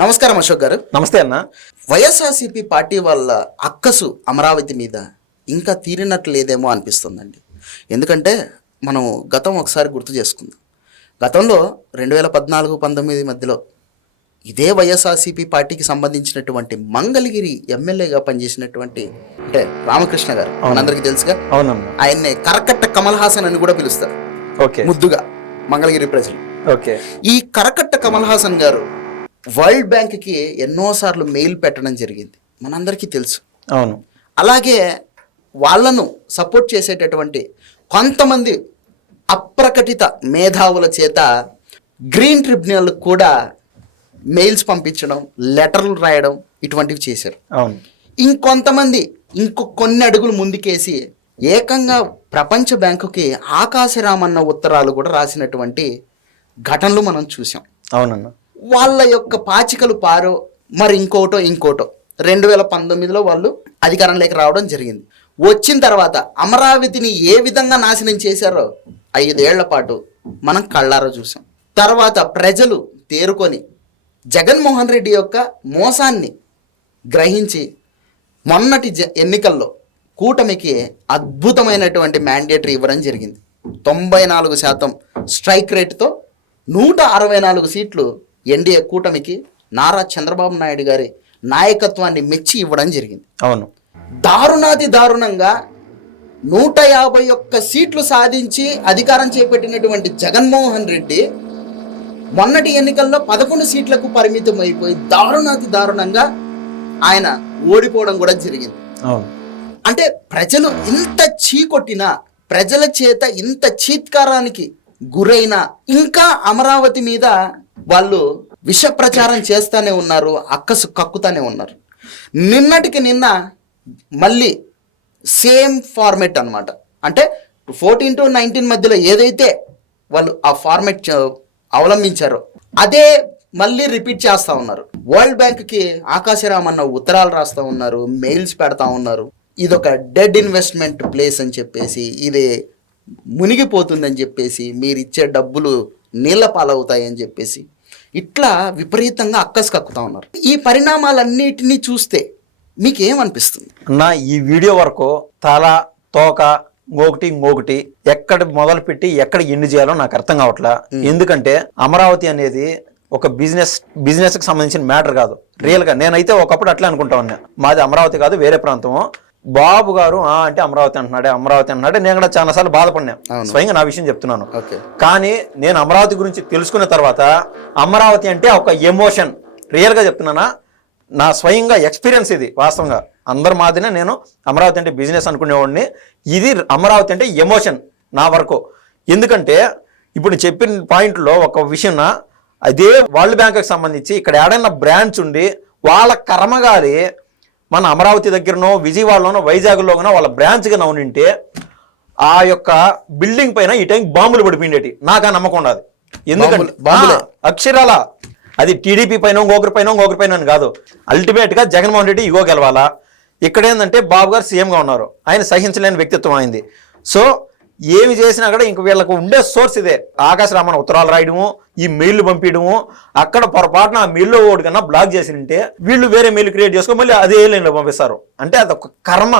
నమస్కారం అశోక్ గారు. నమస్తే అన్న. వైఎస్ఆర్సీపీ పార్టీ వాళ్ళ అక్కసు అమరావతి మీద ఇంకా తీరినట్లు లేదేమో అనిపిస్తుందండి. ఎందుకంటే మనం గతం ఒకసారి గుర్తు చేసుకుందాం. గతంలో రెండు వేల పద్నాలుగు పంతొమ్మిది మధ్యలో ఇదే వైఎస్ఆర్సీపీ పార్టీకి సంబంధించినటువంటి మంగళగిరి ఎమ్మెల్యేగా పనిచేసినటువంటి అంటే రామకృష్ణ గారు. మనందరికీ తెలుసుగా? అవునన్న. ఆయన్ని కరకట్ట కమల్ హాసన్ అని కూడా పిలుస్తారు. ఓకే. ముద్దుగా మంగళగిరి ప్రజలు. ఓకే. ఈ కరకట్ట కమల్ హాసన్ గారు వరల్డ్ బ్యాంక్కి ఎన్నోసార్లు మెయిల్ పెట్టడం జరిగింది. మనందరికీ తెలుసు. అవును. అలాగే వాళ్ళను సపోర్ట్ చేసేటటువంటి కొంతమంది అప్రకటిత మేధావుల చేత గ్రీన్ ట్రిబ్యునల్ కూడా మెయిల్స్ పంపించడం లెటర్లు రాయడం ఇటువంటివి చేశారు. అవును. ఇంకొంతమంది ఇంకో కొన్ని అడుగులు ముందుకేసి ఏకంగా ప్రపంచ బ్యాంకుకి ఆకాశరామన్న ఉత్తరాలు కూడా రాసినటువంటి ఘటనలు మనం చూసాం అవునన్న. వాళ్ళ యొక్క పాచికలు పారో మరి ఇంకోటో ఇంకోటో. రెండు వేల పంతొమ్మిదిలో వాళ్ళు అధికారంలోకి రావడం జరిగింది. వచ్చిన తర్వాత అమరావతిని ఏ విధంగా నాశనం చేశారో ఐదేళ్ళ పాటు మనం కళ్ళారా చూసాం. తర్వాత ప్రజలు తేరుకొని జగన్మోహన్ రెడ్డి యొక్క మోసాన్ని గ్రహించి మొన్నటి జ ఎన్నికల్లో కూటమికి అద్భుతమైనటువంటి మ్యాండేటరీ ఇవ్వడం జరిగింది. తొంభై నాలుగు శాతం స్ట్రైక్ రేట్తో నూట అరవై నాలుగు సీట్లు ఎన్డీఏ కూటమికి నారా చంద్రబాబు నాయుడు గారి నాయకత్వాన్ని మెచ్చి ఇవ్వడం జరిగింది. అవును. దారుణాతి దారుణంగా నూట యాభై ఒక్క సీట్లు సాధించి అధికారం చేపట్టినటువంటి జగన్మోహన్ రెడ్డి మొన్నటి ఎన్నికల్లో పదకొండు సీట్లకు పరిమితం అయిపోయి దారుణాతి దారుణంగా ఆయన ఓడిపోవడం కూడా జరిగింది. అంటే ప్రజలు ఇంత చీకొట్టినా ప్రజల చేత ఇంత చీత్కారానికి గురైనా ఇంకా అమరావతి మీద వాళ్ళు విష ప్రచారం చేస్తూనే ఉన్నారు అక్కసు కక్కుతానే ఉన్నారు. నిన్నటికి నిన్న మళ్ళీ సేమ్ ఫార్మెట్ అన్నమాట. అంటే ఫోర్టీన్ టు నైన్టీన్ మధ్యలో ఏదైతే వాళ్ళు ఆ ఫార్మెట్ అవలంబించారో అదే మళ్ళీ రిపీట్ చేస్తూ ఉన్నారు. వరల్డ్ బ్యాంక్కి ఆకాశరామ్ అన్న ఉత్తరాలు రాస్తూ ఉన్నారు మెయిల్స్ పెడతా ఉన్నారు. ఇదొక డెడ్ ఇన్వెస్ట్మెంట్ ప్లేస్ అని చెప్పేసి ఇది మునిగిపోతుందని చెప్పేసి మీరు ఇచ్చే డబ్బులు నీళ్ళ పాలవుతాయని చెప్పేసి ఇట్లా విపరీతంగా అక్కసు కక్కుతా ఉన్నారు. ఈ పరిణామాలన్నిటినీ చూస్తే మీకేమనిపిస్తుంది? అన్న ఈ వీడియో వరకు తల తోక ఇంకొకటి ఇంకొకటి ఎక్కడ మొదలు పెట్టి ఎక్కడ ఎండ్ చేయాలో నాకు అర్థం కావట్లా. ఎందుకంటే అమరావతి అనేది ఒక బిజినెస్ బిజినెస్కి సంబంధించిన మ్యాటర్ కాదు. రియల్గా నేనైతే ఒకప్పుడు అట్లే అనుకుంటా ఉన్నా. మాది అమరావతి కాదు వేరే ప్రాంతము. బాబు గారు ఆ అంటే అమరావతి అంటున్నాడే అమరావతి అంటున్నాడే. నేను కూడా చాలా సార్లు బాధపడినా. స్వయంగా నా విషయం చెప్తున్నాను. ఓకే. కానీ నేను అమరావతి గురించి తెలుసుకున్న తర్వాత అమరావతి అంటే ఒక ఎమోషన్. రియల్గా చెప్తున్నానా? నా స్వయంగా ఎక్స్పీరియన్స్ ఇది వాస్తవంగా. అందరి మాదిరినే నేను అమరావతి అంటే బిజినెస్ అనుకునేవాడిని. ఇది అమరావతి అంటే ఎమోషన్ నా వరకు. ఎందుకంటే ఇప్పుడు చెప్పిన పాయింట్లో ఒక విషయం అదే వరల్డ్ బ్యాంక్కి సంబంధించి ఇక్కడ ఏడైనా బ్రాంచ్ ఉండి వాళ్ళ కర్మగాలి మన అమరావతి దగ్గరనో విజయవాడలోనో వైజాగ్లోనో వాళ్ళ బ్రాంచ్గా ఉండింటే ఆ యొక్క బిల్డింగ్ పైన ఈ టైం బాంబులు పడిపోయిండేటి. నాకు ఆ నమ్మకం ఉన్నది ఎందుకంటే అక్షరాల. అది టీడీపీ పైన ఇంకొకరి పైన ఇంకొకరి పైన అని కాదు. అల్టిమేట్గా జగన్మోహన్ రెడ్డి ఇగో గెలవాలా. ఇక్కడ ఏంటంటే బాబు గారు సీఎంగా ఉన్నారు. ఆయన సహించలేని వ్యక్తిత్వం అయింది సో ఏమి చేసినా కూడా ఇంక వీళ్ళకు ఉండే సోర్స్ ఇదే. ఆకాశరామన్ ఉత్తరాలు రాయడము ఈ మెయిల్ పంపించడము అక్కడ పొరపాటున ఆ మెయిల్ ఓడి కన్నా బ్లాక్ చేసి ఉంటే వీళ్ళు వేరే మెయిల్ క్రియేట్ చేసుకొని మళ్ళీ అదే లైన్లో పంపిస్తారు. అంటే అదొక కర్మ.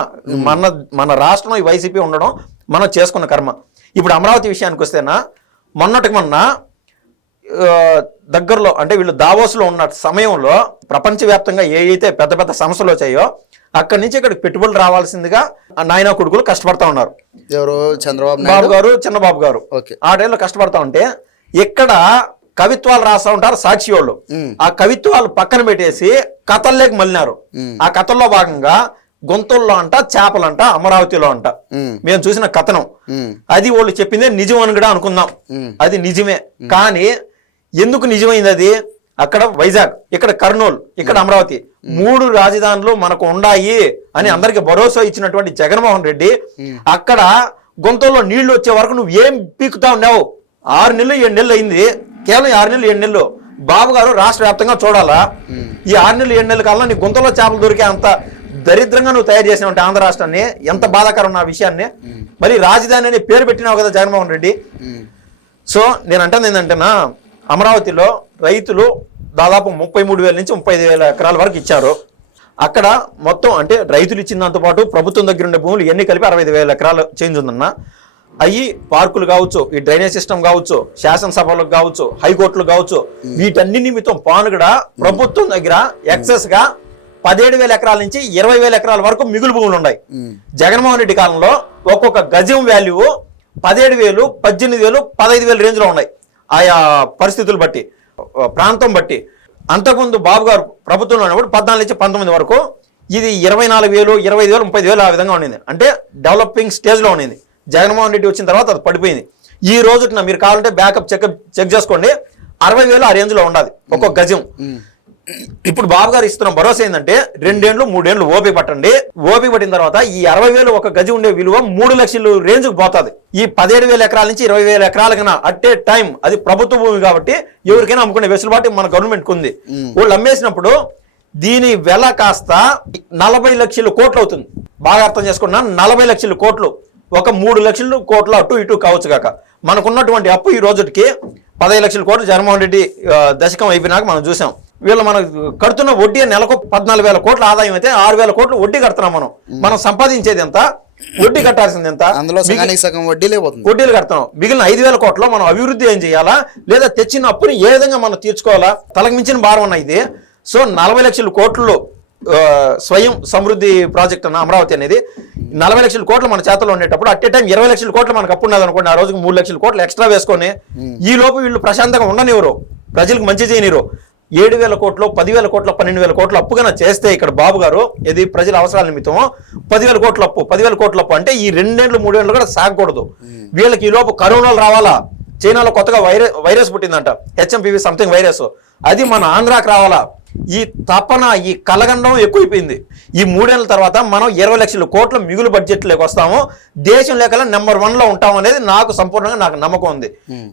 మన మన రాష్ట్రంలో ఈ వైసీపీ ఉండడం మనం చేసుకున్న కర్మ. ఇప్పుడు అమరావతి విషయానికి వస్తేనా మొన్నటికి మొన్న దగ్గరలో అంటే వీళ్ళు దావోస్లో ఉన్న సమయంలో ప్రపంచవ్యాప్తంగా ఏ అయితే పెద్ద పెద్ద సంస్థలు వచ్చాయో అక్కడి నుంచి ఇక్కడికి పెట్టుబడులు రావాల్సిందిగా నాయన కొడుకులు కష్టపడతా ఉన్నారు. ఎవరు? చంద్రబాబు బాబు గారు చిన్నబాబు గారు. ఆ టైంలో కష్టపడతా ఉంటే ఇక్కడ కవిత్వాలు రాస్తా ఉంటారు సాక్షి వాళ్ళు ఆ కవిత్వాలు పక్కన పెట్టేసి కథల్లోకి మళ్ళినారు. ఆ కథల్లో భాగంగా గొంతుల్లో అంట చేపలంట అమరావతిలో అంట. మేము. చూసిన కథనం. అది వాళ్ళు చెప్పిందే నిజం అని కూడా అనుకుందాం. అది నిజమే. కానీ ఎందుకు నిజమైంది అది? అక్కడ వైజాగ్ ఇక్కడ కర్నూలు ఇక్కడ అమరావతి మూడు రాజధానులు మనకు ఉన్నాయి అని అందరికి భరోసా ఇచ్చినటువంటి జగన్మోహన్ రెడ్డి. అక్కడ గొంతుల్లో నీళ్ళు వచ్చే వరకు నువ్వు ఏం పీకుతా ఉన్నావు? ఆరు నెలలు ఏడు నెలలు అయింది. కేవలం ఆరు నెలలు ఏడు నెలలు. బాబు గారు రాష్ట్ర వ్యాప్తంగా చూడాలా? ఈ ఆరు నెలలు ఏడు నెలల కాలంలో నీ గుంతలో చేపలు దొరికే అంత దరిద్రంగా నువ్వు తయారు చేసినావు ఆంధ్ర రాష్ట్రాన్ని ఎంత బాధాకరం నా విషయాన్ని. మరి రాజధాని అనే పేరు పెట్టినావు కదా జగన్మోహన్ రెడ్డి. సో నేను అంటుంది ఏంటంటేనా అమరావతిలో రైతులు దాదాపు ముప్పై మూడు వేల నుంచి ముప్పై ఐదు వేల ఎకరాల వరకు ఇచ్చారు. అక్కడ మొత్తం అంటే రైతులు ఇచ్చిన దాంతో పాటు ప్రభుత్వం దగ్గర ఉండే భూములు ఎన్ని కలిపి అరవై ఐదు వేల ఎకరాలు చేంజ్ ఉందన్న. అవి పార్కులు కావచ్చు ఈ డ్రైనేజ్ సిస్టమ్ కావచ్చు శాసనసభలకు కావచ్చు హైకోర్టులు కావచ్చు వీటన్ని నిమిత్తం పానుగడ ప్రభుత్వం దగ్గర ఎక్సెస్గా పదిహేడు వేల ఎకరాల నుంచి ఇరవై వేల ఎకరాల వరకు మిగులు భూములు ఉన్నాయి. జగన్మోహన్ రెడ్డి కాలంలో ఒక్కొక్క గజం వాల్యూ పదిహేడు వేలు పద్దెనిమిది వేలు పదహైదు వేలు రేంజ్లో ఉన్నాయి. ఆయా పరిస్థితులు బట్టి ప్రాంతం బట్టి. అంతకుముందు బాబు గారు ప్రభుత్వంలో ఉన్నప్పుడు పద్నాలుగు నుంచి పంతొమ్మిది వరకు ఇది ఇరవై నాలుగు వేలు ఇరవై ఐదు వేలు ముప్పై వేలు ఆ విధంగా ఉండింది. అంటే డెవలపింగ్ స్టేజ్లో ఉండింది. జగన్మోహన్ రెడ్డి వచ్చిన తర్వాత అది పడిపోయింది. ఈ రోజున మీరు కావాలంటే బ్యాకప్ చెక్ చెక్ చేసుకోండి. అరవై వేలు ఆ రేంజ్లో ఉండాలి. ఒక్కొక్క గజం. ఇప్పుడు బాబు గారు ఇస్తున్న భరోసా ఏంటంటే రెండేండ్లు మూడేండ్లు ఓపిక పట్టండి. ఓపిక పట్టిన తర్వాత ఈ అరవై వేలు ఒక గజం ఉండే విలువ మూడు లక్షలు రేంజ్ పోతుంది. ఈ పదిహేడు వేల ఎకరాల నుంచి ఇరవై వేల ఎకరాల కన్నా అట్ ఏ టైం. అది ప్రభుత్వ భూమి కాబట్టి ఎవరికైనా అమ్ముకునే వెసులుబాటు మన గవర్నమెంట్ ఉంది. వాళ్ళు అమ్మేసినప్పుడు దీని వెల కాస్త నలభై లక్షల కోట్లు అవుతుంది. బాగా అర్థం చేసుకున్నా నలభై లక్షల కోట్లు. ఒక మూడు లక్షలు కోట్లు అటు ఇటు కావచ్చు కాక. మనకున్నటువంటి అప్పు ఈ రోజుకి పదహైదు లక్షల కోట్లు జగన్మోహన్ రెడ్డి దశకం అయిపోయినాక మనం చూసాం. వీళ్ళు మనం కడుతున్న వడ్డీ నెలకు పద్నాలుగు వేల కోట్ల ఆదాయం అయితే ఆరు వేల కోట్లు వడ్డీ కడుతున్నాం మనం. మనం సంపాదించేది ఎంత? వడ్డీ కట్టాల్సింది ఎంత? అందులో సగం వడ్డీలే పోతుంది వడ్డీలు కడతాం మిగిలిన ఐదు వేల కోట్లు మనం అభివృద్ధి ఏం చేయాలా? లేదా తెచ్చిన అప్పుని ఏ విధంగా మనం తీర్చుకోవాలా? తలకు మించిన భారం అన్న ఇది. సో నలభై లక్షల కోట్లు స్వయం సమృద్ధి ప్రాజెక్ట్ అన్న అమరావతి అనేది. నలభై లక్షల కోట్లు మన చేతలో ఉండేటప్పుడు అట్ ఏ టైం ఇరవై లక్షల కోట్లు మనకు అప్పు ఉన్నది అనుకోండి ఆ రోజుకి మూడు లక్షల కోట్లు ఎక్స్ట్రా వేసుకొని ఈ లోపు వీళ్ళు ప్రశాంతంగా ఉండనివ్వరు. ప్రజలకు మంచి చేయనిరు ఏడు వేల కోట్లు పదివేల కోట్ల పన్నెండు వేల కోట్ల అప్పుగా చేస్తే ఇక్కడ బాబు గారు ఇది ప్రజల అవసరాల నిమిత్తం పదివేల కోట్ల అప్పు పదివేల కోట్ల అప్పు అంటే ఈ రెండేళ్ళు మూడేళ్ళు కూడా సాగకూడదు. వీళ్ళకి ఈ లోపు కరోనాలు రావాలా? చైనాలో కొత్తగా virus virus పుట్టిందంట. HMPV something virus. అది మన ఆంధ్రాకి రావాలా? ఈ తపన ఈ కలగండం ఎక్కువైపోయింది. ఈ మూడేళ్ళ తర్వాత మనం ఇరవై లక్షల కోట్ల మిగులు బడ్జెట్లోకి వస్తాము. దేశం లేకల్లా నెంబర్ వన్లో ఉంటాం అనేది నాకు సంపూర్ణంగా నాకు నమ్మకం ఉంది.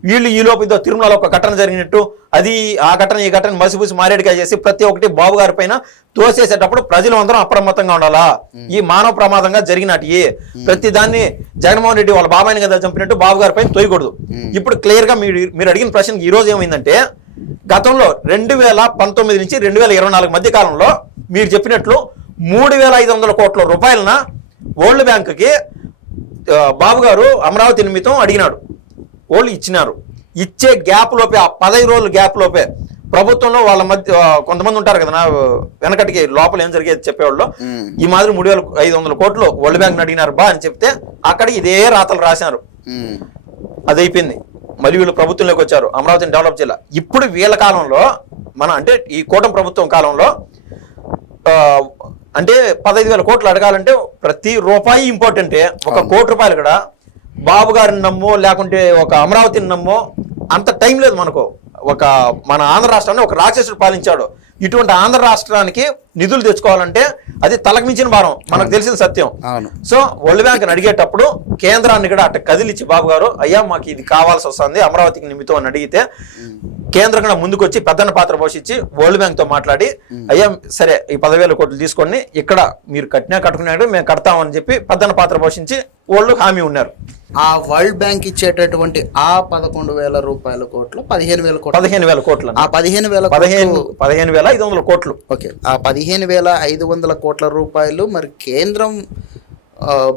వీళ్ళు ఈ లోపు ఇదో తిరుమలలో ఒక ఘటన జరిగినట్టు అది ఆ ఘటన ఈ ఘటన మసిపూసి మారేడుగా చేసి ప్రతి ఒక్కటి బాబు గారి పైన తోసేసేటప్పుడు ప్రజలు అందరం అప్రమత్తంగా ఉండాలా? ఈ మానవ ప్రమాదంగా జరిగినట్టు ప్రతి దాన్ని జగన్మోహన్ రెడ్డి వాళ్ళ బాబాయిని కదా చంపినట్టు బాబు గారి పైన తోయకూడదు. ఇప్పుడు క్లియర్గా మీరు మీరు అడిగిన ప్రశ్నకి ఈ రోజు ఏమైందంటే గతంలో రెండు వేల పంతొమ్మిది నుంచి రెండు వేల ఇరవై నాలుగు మధ్య కాలంలో మీరు చెప్పినట్లు మూడు వేల ఐదు వందల కోట్ల రూపాయలన వరల్డ్ బ్యాంకుకి బాబు గారు అమరావతి నిమిత్తం అడిగినాడు. వాళ్ళు ఇచ్చినారు. ఇచ్చే గ్యాప్ లోపే ఆ పదహైదు రోజుల గ్యాప్ లోపే ప్రభుత్వంలో వాళ్ళ మధ్య కొంతమంది ఉంటారు కదా వెనకటికి లోపల ఏం జరిగేది చెప్పేవాళ్ళు. ఈ మాదిరి మూడు వేల ఐదు వందల కోట్లు వరల్డ్ బ్యాంక్ అడిగినారు బా అని చెప్తే అక్కడ ఇదే రాతలు ఉమ్. అది అయిపోయింది మళ్ళీ వీళ్ళు ప్రభుత్వంలోకి వచ్చారు అమరావతిని డెవలప్ చేయాలి? ఇప్పుడు వీళ్ళ కాలంలో మన అంటే ఈ కూటమి ప్రభుత్వం కాలంలో అంటే పదహైదు వేల కోట్లు అడగాలంటే ప్రతి రూపాయి ఇంపార్టెంటే ఒక కోటి రూపాయలు కూడా బాబు గారిని నమ్మో లేకుంటే ఒక అమరావతిని నమ్మో అంత టైం లేదు మనకు. ఒక మన ఆంధ్ర రాష్ట్రాన్ని ఒక రాక్షసుడు పాలించాడు. ఇటువంటి ఆంధ్ర రాష్ట్రానికి నిధులు తెచ్చుకోవాలంటే అది తలకు మించిన భారం. మనకు తెలిసిన సత్యం. అవును. సో వరల్డ్ బ్యాంక్ అడిగేటప్పుడు కేంద్రాన్ని కూడా అట్ట కదిలిచ్చి బాబు గారు అయ్యా మాకు ఇది కావాల్సి వస్తుంది అమరావతికి నిమిత్తం అని అడిగితే కేంద్రం కూడా ముందుకు వచ్చి పెద్దన్న పాత్ర పోషించి వరల్డ్ బ్యాంక్తో మాట్లాడి అయ్యా సరే ఈ పదివేల కోట్లు తీసుకొని ఇక్కడ మీరు కట్టినా కట్టుకున్నాడు మేము కడతామని చెప్పి పెద్దన్న పాత్ర పోషించి వాళ్ళు హామీ ఉన్నారు. ఆ వరల్డ్ బ్యాంక్ ఇచ్చేటటువంటి ఆ పదకొండు వేల రూపాయల కోట్లు పదిహేను వేల కోట్లు. పదిహేను వేల కోట్లు ఆ పదిహేను వేల పదిహేను కోట్లు పదిహేను వేల ఐదు వందల కోట్లు. ఓకే. ఆ పదిహేను వేల ఐదు వందల కోట్ల రూపాయలు మరి కేంద్రం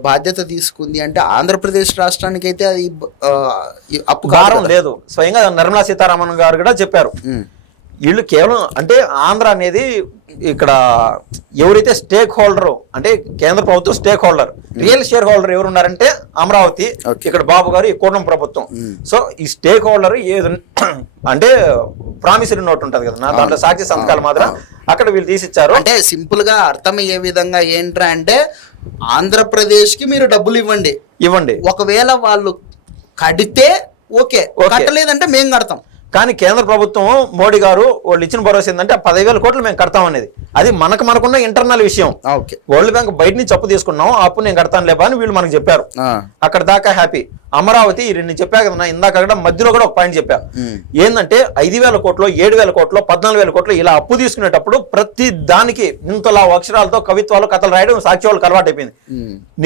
బాధ్యత తీసుకుంది అంటే ఆంధ్రప్రదేశ్ రాష్ట్రానికి అయితే అది అప్పు కదా. లేదు. స్వయంగా నిర్మలా సీతారామన్ గారు కూడా చెప్పారు. వీళ్ళు కేవలం అంటే ఆంధ్ర అనేది ఇక్కడ ఎవరైతే స్టేక్ హోల్డర్ అంటే కేంద్ర ప్రభుత్వం stake holder real share holder ఎవరు ఉన్నారంటే అమరావతి. ఇక్కడ బాబు గారు ఈ కూటమి ప్రభుత్వం. సో ఈ స్టేక్ హోల్డర్ ఏది అంటే ప్రామిసరీ నోట్ ఉంటది కదా నా దాంట్లో సాక్షి సంతకాలు మాత్రం అక్కడ వీళ్ళు తీసిచ్చారు. అంటే సింపుల్గా అర్థమయ్యే విధంగా ఏంట్రా అంటే ఆంధ్రప్రదేశ్కి మీరు డబ్బులు ఇవ్వండి. ఇవ్వండి. ఒకవేళ వాళ్ళు కడితే ఓకే. కట్టలేదంటే మేము కడతాం. కానీ కేంద్ర ప్రభుత్వం మోడీ గారు వాళ్ళు ఇచ్చిన భరోసా ఏంటంటే పదివేల కోట్లు మేము కడతాం అనేది. అది మనకు మనకున్న ఇంటర్నల్ విషయం. ఓకే. వరల్డ్ బ్యాంక్ బయట నుంచి అప్పు తీసుకున్నాం అప్పు నేను కడతాను లేబా అని వీళ్ళు మనకు చెప్పారు. అక్కడ దాకా హ్యాపీ. అమరావతి రెండు చెప్పా కదా ఇందాక అక్కడ మధ్యలో కూడా ఒక పాయింట్ చెప్పా. ఏంటంటే ఐదు వేల కోట్లు ఏడు వేల కోట్లు పద్నాలుగు వేల కోట్లు ఇలా అప్పు తీసుకునేటప్పుడు ప్రతి దానికి ఇంతలా అక్షరాలతో కవిత్వాలు కథలు రాయడం సాక్షి వాళ్ళకి అలవాటు అయిపోయింది.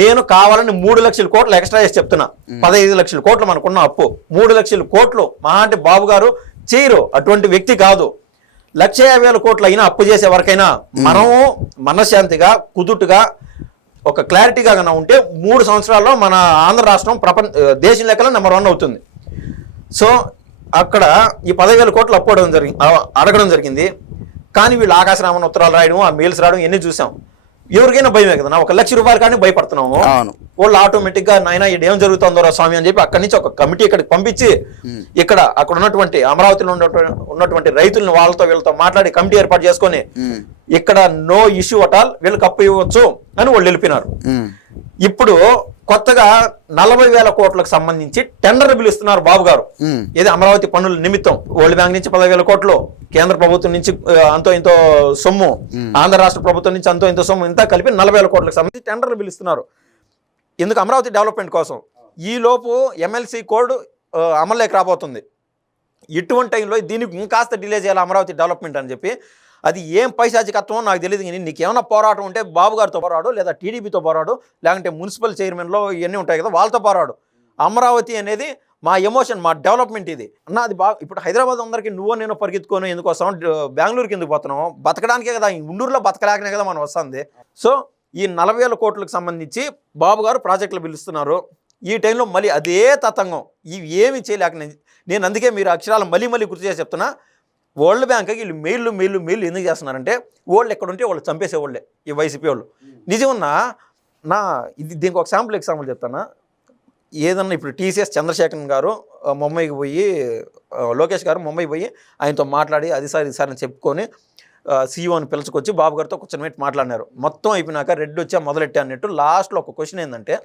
నేను కావాలని మూడు లక్షల కోట్లు ఎక్స్ట్రా చేసి చెప్తున్నా. పదహైదు లక్షల కోట్లు మనకున్న అప్పు. మూడు లక్షల కోట్లు మహా అంటే బాబు గారు చేయరు. అటువంటి వ్యక్తి కాదు. లక్ష యాభై వేల కోట్లు అయినా అప్పు చేసే వరకైనా మనము మనశ్శాంతిగా కుదుటుగా ఒక క్లారిటీగా కన్నా ఉంటే మూడు సంవత్సరాల్లో మన ఆంధ్ర రాష్ట్రం ప్రపంచ దేశం లెక్కలో నెంబర్ వన్ అవుతుంది. సో అక్కడ ఈ పదవేల కోట్లు అప్పు అడగడం జరిగింది అడగడం జరిగింది. కానీ వీళ్ళు ఆకాశరామన్ ఉత్తరాలు రాయడం ఆ మెయిల్స్ రాయడం ఇవన్నీ చూసాం? ఎవరికైనా భయమే కదా ఒక లక్ష రూపాయలు కానీ భయపడుతున్నాము. అవును. వాళ్ళు ఆటోమేటిక్గా నాయన ఏం జరుగుతుందో రా స్వామి అని చెప్పి అక్కడి నుంచి ఒక కమిటీ ఇక్కడికి పంపించి ఇక్కడ అక్కడ ఉన్నటువంటి అమరావతిలో ఉన్నటువంటి ఉన్నటువంటి రైతులను వాళ్ళతో వీళ్ళతో మాట్లాడి కమిటీ ఏర్పాటు చేసుకొని ఇక్కడ నో ఇష్యూ అట్ ఆల్ వీళ్ళకి అప్పు ఇవ్వచ్చు అని వాళ్ళు వెళ్ళిపోయినారు. ఇప్పుడు కొత్తగా నలభై వేల కోట్లకు సంబంధించి టెండర్ పిలుస్తున్నారు బాబు గారు. ఇది అమరావతి పన్నుల నిమిత్తం. వరల్డ్ బ్యాంక్ నుంచి పదివేల కోట్లు కేంద్ర ప్రభుత్వం నుంచి అంతో ఇంతో సొమ్ము ఆంధ్ర రాష్ట్ర ప్రభుత్వం నుంచి అంతో ఇంతో సొమ్ము ఇంత కలిపి నలభై వేల కోట్లకు సంబంధించి టెండర్లు పిలుస్తున్నారు ఎందుకు అమరావతి డెవలప్మెంట్ కోసం? ఈ లోపు ఎమ్మెల్సీ కోడ్ అమల్లోకి రాబోతుంది. ఇటువంటి టైంలో దీనికి ఇంకాస్త డిలే చేయాలి అమరావతి డెవలప్మెంట్ అని చెప్పి. అది ఏం పైశాచికత్వం నాకు తెలియదు కానీ నీకు ఏమైనా పోరాటం ఉంటే బాబు గారితో పోరాడు లేదా టీడీపీతో పోరాడు లేకుంటే మున్సిపల్ చైర్మన్లో ఇవన్నీ ఉంటాయి కదా వాళ్ళతో పోరాడు. అమరావతి అనేది మా ఎమోషన్ మా డెవలప్మెంట్ ఇది. అన్న అది బాగా ఇప్పుడు హైదరాబాద్ అందరికీ నువ్వు నేను పరిగెత్తుకోను ఎందుకు వస్తాం బెంగళూరుకి ఎందుకు పోతున్నాం బతకడానికే కదా ఉండూరులో బతకలేకనే కదా మనం వస్తుంది. సో ఈ నలభై వేల కోట్లకు సంబంధించి బాబు గారు ప్రాజెక్టులు పిలుస్తున్నారు. ఈ టైంలో మళ్ళీ అదే తతంగం. ఇవి ఏమి చేయలేక నేను- అందుకే మీరు అక్షరాలు మళ్ళీ మళ్ళీ గుర్తు చేసి చెప్తున్నా. వరల్డ్ బ్యాంక్కి వీళ్ళు మెయిల్లు మెయిల్లు మెయిల్లు ఎందుకు చేస్తున్నారంటే వాళ్ళు ఎక్కడ ఉంటే వాళ్ళు చంపేసే వాళ్ళే ఈ వైసీపీ వాళ్ళు. నిజమన్నా నా ఇది దీనికి ఒక శాంపుల్ ఎగ్జాంపుల్ చెప్తానా. ఏదన్నా ఇప్పుడు టీసీఎస్ చంద్రశేఖరన్ గారు ముంబైకి పోయి లోకేష్ గారు ముంబై పోయి ఆయనతో మాట్లాడి అది సార్ ఇది సార్ అని చెప్పుకొని సీఈఓని పిలుచుకొచ్చి బాబు గారితో కూర్చొని పెట్టి మాట్లాడినారు. మొత్తం అయిపోయినాక రెడ్ వచ్చా మొదలెట్టా అన్నట్టు లాస్ట్లో ఒక క్వశ్చన్ ఏంటంటే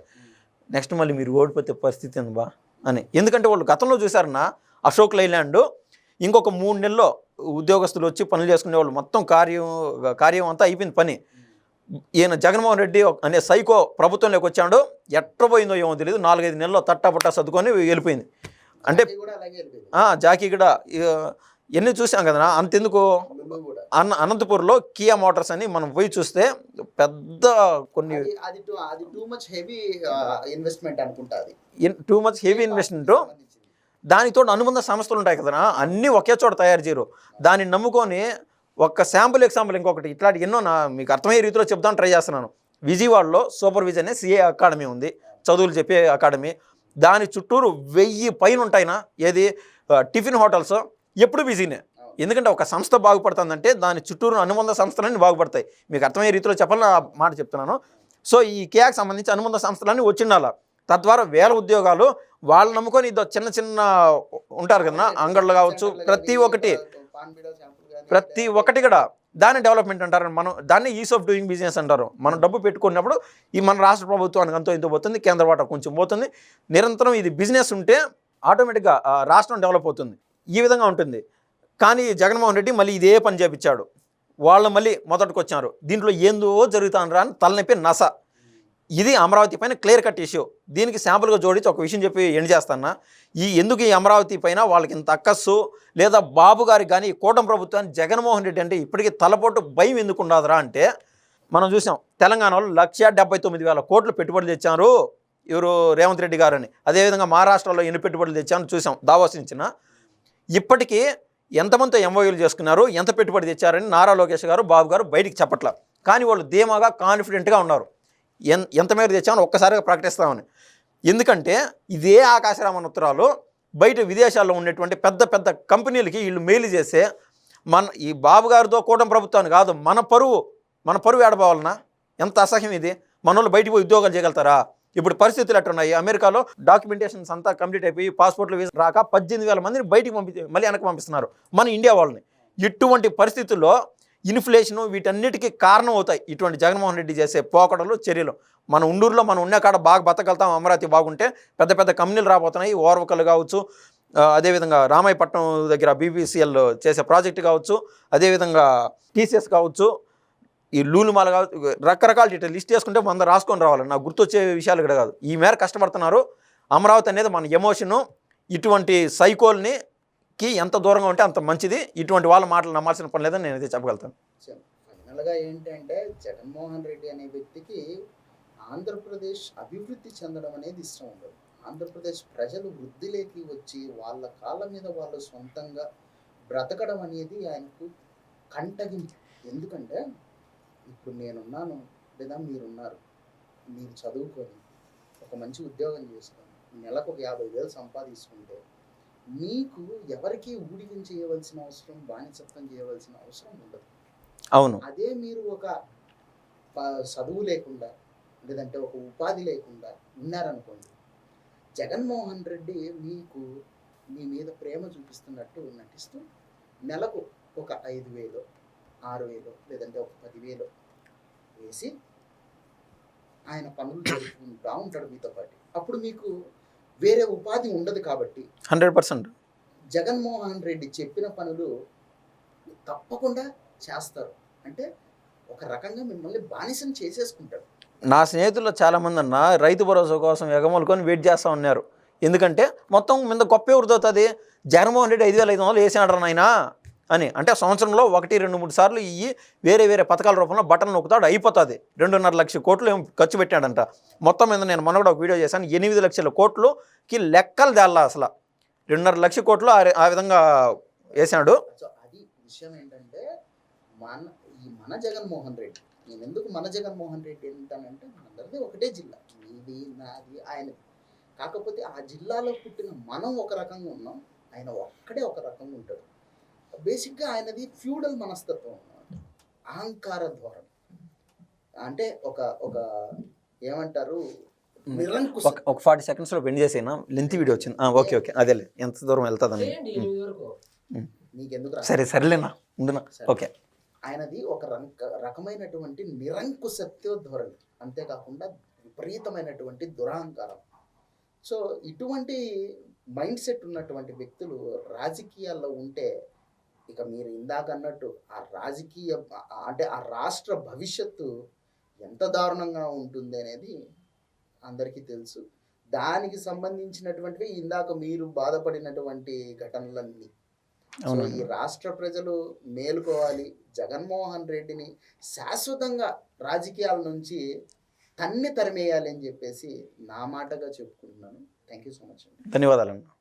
నెక్స్ట్ మళ్ళీ మీరు ఓడిపోతే పరిస్థితి ఏంది బా? అని. ఎందుకంటే వాళ్ళు గతంలో చూసారన్నా అశోక్ లైలాండ్ ఇంకొక మూడు నెలల్లో ఉద్యోగస్తులు వచ్చి పనులు చేసుకునే వాళ్ళు మొత్తం కార్యం కార్యం అంతా అయిపోయింది పని. ఈయన జగన్మోహన్ రెడ్డి ఒక- అనే సైకో ప్రభుత్వంలోకి వచ్చాడు. ఎట్రపోయిందో ఏమో తెలియదు నాలుగైదు నెలల్లో తట్టాపట్టా సర్దుకొని వెళ్ళిపోయింది. అంటే జాకీ కూడా ఎన్ని చూసాం కదా అంతెందుకు? అన్న అనంతపూర్లో కియా మోటార్స్ అని మనం పోయి చూస్తే పెద్ద కొన్ని అది అది టూ మచ్ హెవీ ఇన్వెస్ట్మెంట్ అనుకుంటా టూ మచ్ హెవీ ఇన్వెస్ట్మెంట్ దానితో అనుబంధ సంస్థలు ఉంటాయి కదా అన్నీ ఒకే చోట తయారు చేయరు. దాన్ని నమ్ముకొని ఒక్క శాంపుల్ ఎగ్జాంపుల్ ఇంకొకటి ఇట్లాంటి ఎన్నో నా మీకు అర్థమయ్యే రీతిలో చెప్దాం ట్రై చేస్తున్నాను. విజయవాడలో సూపర్విజన్ అనే సిఏ అకాడమీ ఉంది. చదువులు చెప్పే అకాడమీ దాని చుట్టూరు వెయ్యి పైన ఉంటాయినా ఏది టిఫిన్ హోటల్స్ ఎప్పుడు బిజీనే. ఎందుకంటే ఒక సంస్థ బాగుపడుతుందంటే దాని చుట్టూరు అనుబంధ సంస్థలన్నీ బాగుపడతాయి. మీకు అర్థమయ్యే రీతిలో చెప్పాలని ఆ మాట చెప్తున్నాను. సో ఈ కేయాకి సంబంధించి అనుబంధ సంస్థలన్నీ వచ్చిండాల. తద్వారా వేల ఉద్యోగాలు వాళ్ళు నమ్ముకొని ఇదో చిన్న చిన్న ఉంటారు కదా అంగళ్ళు కావచ్చు ప్రతి ఒక్కటి ప్రతి ఒక్కటి కూడా దాన్ని డెవలప్మెంట్ అంటారు. మనం దాన్ని ఈస్ ఆఫ్ డూయింగ్ బిజినెస్ అంటారు. మనం డబ్బు పెట్టుకున్నప్పుడు ఈ మన రాష్ట్ర ప్రభుత్వానికి అంతో ఇంతో పోతుంది? కేంద్ర వాటా కొంచెం పోతుంది. నిరంతరం ఇది బిజినెస్ ఉంటే ఆటోమేటిక్గా రాష్ట్రం డెవలప్ అవుతుంది. ఈ విధంగా ఉంటుంది. కానీ జగన్మోహన్ రెడ్డి మళ్ళీ ఇదే పని చేపించాడు. వాళ్ళు మళ్ళీ మొదటికి వచ్చారు దీంట్లో ఏందో జరుగుతానరా అని తలనొప్పి నస. ఇది అమరావతి పైన క్లియర్ కట్ ఇష్యూ. దీనికి శాంపుల్గా జోడించి ఒక విషయం చెప్పి ఎండ్ చేస్తానా? ఈ ఎందుకు ఈ అమరావతి పైన వాళ్ళకి ఇంత అక్కస్సు లేదా బాబు గారికి కానీ కూటమి ప్రభుత్వాన్ని జగన్మోహన్ రెడ్డి అంటే ఇప్పటికీ తలపోటు భయం ఎందుకు ఉండదురా అంటే మనం చూసాం. తెలంగాణలో లక్ష డెబ్బై తొమ్మిది వేల కోట్లు పెట్టుబడులు తెచ్చారు. ఎవరు రేవంత్ రెడ్డి గారని. అదేవిధంగా మహారాష్ట్రలో ఎన్ని పెట్టుబడులు తెచ్చారని చూసాం. దావోస్ ఇప్పటికీ ఎంతమందితో ఎంఓయూలు చేసుకున్నారు ఎంత పెట్టుబడి తెచ్చారని నారా లోకేష్ గారు బాబు గారు బయటికి చెప్పట్ల. కానీ వాళ్ళు ధీమాగా కాన్ఫిడెంట్గా ఉన్నారు. ఎన్ ఎంత మేర తెచ్చామని ఒక్కసారిగా ప్రకటిస్తామని. ఎందుకంటే ఇదే ఆకాశరామన్ ఉత్తరాలు బయట విదేశాల్లో ఉండేటువంటి పెద్ద పెద్ద కంపెనీలకి వీళ్ళు మెయిల్ చేస్తే మన ఈ బాబు గారితో కూటమి ప్రభుత్వాన్ని కాదు మన పరువు మన పరువు ఏడబోవాలనా? ఎంత అసహ్యం ఇది? మనోళ్ళు బయటికి పోయి ఉద్యోగాలు చేయగలుగుతారా? ఇప్పుడు పరిస్థితులు ఎట్టున్నాయి అమెరికాలో డాక్యుమెంటేషన్స్ అంతా కంప్లీట్ అయిపోయి పాస్పోర్ట్లు వీసా రాక పద్దెనిమిది వేల మందిని బయటికి పంపి మళ్ళీ వెనక్కి పంపిస్తున్నారు మన ఇండియా వాళ్ళని. ఇటువంటి పరిస్థితుల్లో ఇన్ఫ్లేషన్ వీటన్నిటికీ కారణం అవుతాయి. ఇటువంటి జగన్మోహన్ రెడ్డి చేసే పోకడలు చర్యలు. మన ఉండూరులో మనం ఉన్న కాడ బాగా బతకగలుగుతాం అమరావతి బాగుంటే పెద్ద పెద్ద కంపెనీలు రాబోతున్నాయి. ఓర్వకలు కావచ్చు అదేవిధంగా రామాయపట్నం దగ్గర బీబీసీఎల్ చేసే ప్రాజెక్ట్ కావచ్చు అదేవిధంగా టీసీఎస్ కావచ్చు ఈ లూలుమాల కావచ్చు రకరకాల డీటెయిల్ లిస్ట్ చేసుకుంటే వంద రాసుకొని రావాలి. నాకు గుర్తొచ్చే విషయాలు ఇక్కడ కాదు. ఈ మేర కష్టపడుతున్నారు. అమరావతి అనేది మన ఎమోషను ఇటువంటి సైకోల్ని కి ఎంత దూరంగా ఉంటే అంత మంచిది. ఇటువంటి వాళ్ళ మాటలు నమ్మాల్సిన పని లేదని నేను అయితే చెప్పగలుగుతాను ఫైనల్గా ఏంటంటే జగన్మోహన్ రెడ్డి అనే వ్యక్తికి ఆంధ్రప్రదేశ్ అభివృద్ధి చెందడం అనేది ఇష్టం ఉండదు. ఆంధ్రప్రదేశ్ ప్రజలు వృద్ధిలోకి వచ్చి వాళ్ళ కాళ్ళ మీద వాళ్ళు సొంతంగా బ్రతకడం అనేది ఆయనకు కంటగింపు. ఎందుకంటే ఇప్పుడు నేనున్నాను లేదా మీరున్నారు మీరు చదువుకొని ఒక మంచి ఉద్యోగం చేసుకొని నెలకు ఒక యాభై వేలు సంపాదిస్తుంటే మీకు ఎవరికి ఊడిగం చేయవలసిన అవసరం బానిసత్వం చేయవలసిన అవసరం ఉండదు. అవును. అదే మీరు ఒక చదువు లేకుండా లేదంటే ఒక ఉపాధి లేకుండా ఉన్నారనుకోండి జగన్మోహన్ రెడ్డి మీకు మీ మీద ప్రేమ చూపిస్తున్నట్టు నటిస్తూ నెలకు ఒక ఐదు వేలు ఆరు వేలు లేదంటే ఒక పదివేలు వేసి ఆయన పనులు జరుపుకుంటా ఉంటాడు మీతో పాటు. అప్పుడు మీకు వేరే ఉపాధి ఉండదు కాబట్టి హండ్రెడ్ పర్సెంట్. జగన్మోహన్ రెడ్డి చెప్పిన పనులు తప్పకుండా చేస్తారు. అంటే ఒక రకంగా మిమ్మల్ని బానిసం చేసేసుకుంటాడు. నా స్నేహితుల్లో చాలా మంది అన్న రైతు భరోసా కోసం ఎగమలుకొని వెయిట్ చేస్తూ ఉన్నారు. ఎందుకంటే మొత్తం మీద గొప్ప ఎవరిదవుతుంది జగన్మోహన్ రెడ్డి ఐదు వేల ఐదు వందలు వేసినాడు నాయనా? అని. అంటే సంవత్సరంలో ఒకటి రెండు మూడు సార్లు ఇవి వేరే వేరే పథకాల రూపంలో బటన్ నొక్కుతాడు అయిపోతుంది. రెండున్నర లక్ష కోట్లు ఏం ఖర్చు పెట్టాడంట. మొత్తం మీద నేను మొన్న కూడా ఒక వీడియో చేశాను. ఎనిమిది లక్షల కోట్లుకి లెక్కలు తేలా అసలు. రెండున్నర లక్ష కోట్లు ఆ- విధంగా వేసాడు సో అది విషయం ఏంటంటే మన ఈ మన జగన్మోహన్ రెడ్డి నేను ఎందుకు మన జగన్మోహన్ రెడ్డి ఏంటంటే మనందరిది ఒకటే జిల్లా. ఇది నాది ఆయన. కాకపోతే ఆ జిల్లాలో పుట్టిన మనం ఒక రకంగా ఉన్నాం. ఆయన ఒక్కడే ఒక రకంగా ఉంటాడు. బేసిక్గా ఆయనది ఫ్యూడల్ మనస్తత్వం అన్నమాట. అహంకార ధోరణి. అంటే ఒక ఒక ఏమంటారు? నిరంకుశ ఒక ఫార్టీ సెకండ్స్లో పెండ్ చేసేనా? లెంత్ వీడియో వచ్చింది. ఆ, ఓకే ఓకే. అదేలే ఎంత దూరం వెళ్తుందని నీకెందుకు సరే సరేలేనా. ఉండునా? సరే. ఓకే. ఆయనది ఒక రంక రకమైనటువంటి నిరంకుశత్వ ధోరణి. అంతేకాకుండా విపరీతమైనటువంటి దురహంకారం. సో ఇటువంటి మైండ్ సెట్ ఉన్నటువంటి వ్యక్తులు రాజకీయాల్లో ఉంటే ఇక మీరు ఇందాక అన్నట్టు ఆ రాజకీయ అంటే ఆ రాష్ట్ర భవిష్యత్తు ఎంత దారుణంగా ఉంటుంది అనేది అందరికీ తెలుసు. దానికి సంబంధించినటువంటివి ఇందాక మీరు బాధపడినటువంటి ఘటనలన్నీ. ఈ రాష్ట్ర ప్రజలు మేలుకోవాలి. జగన్మోహన్ రెడ్డిని శాశ్వతంగా రాజకీయాల నుంచి తన్ని తరిమేయాలి అని చెప్పేసి నా మాటగా చెప్పుకుంటున్నాను. థ్యాంక్ యూ సో మచ్ అండి. ధన్యవాదాలండి.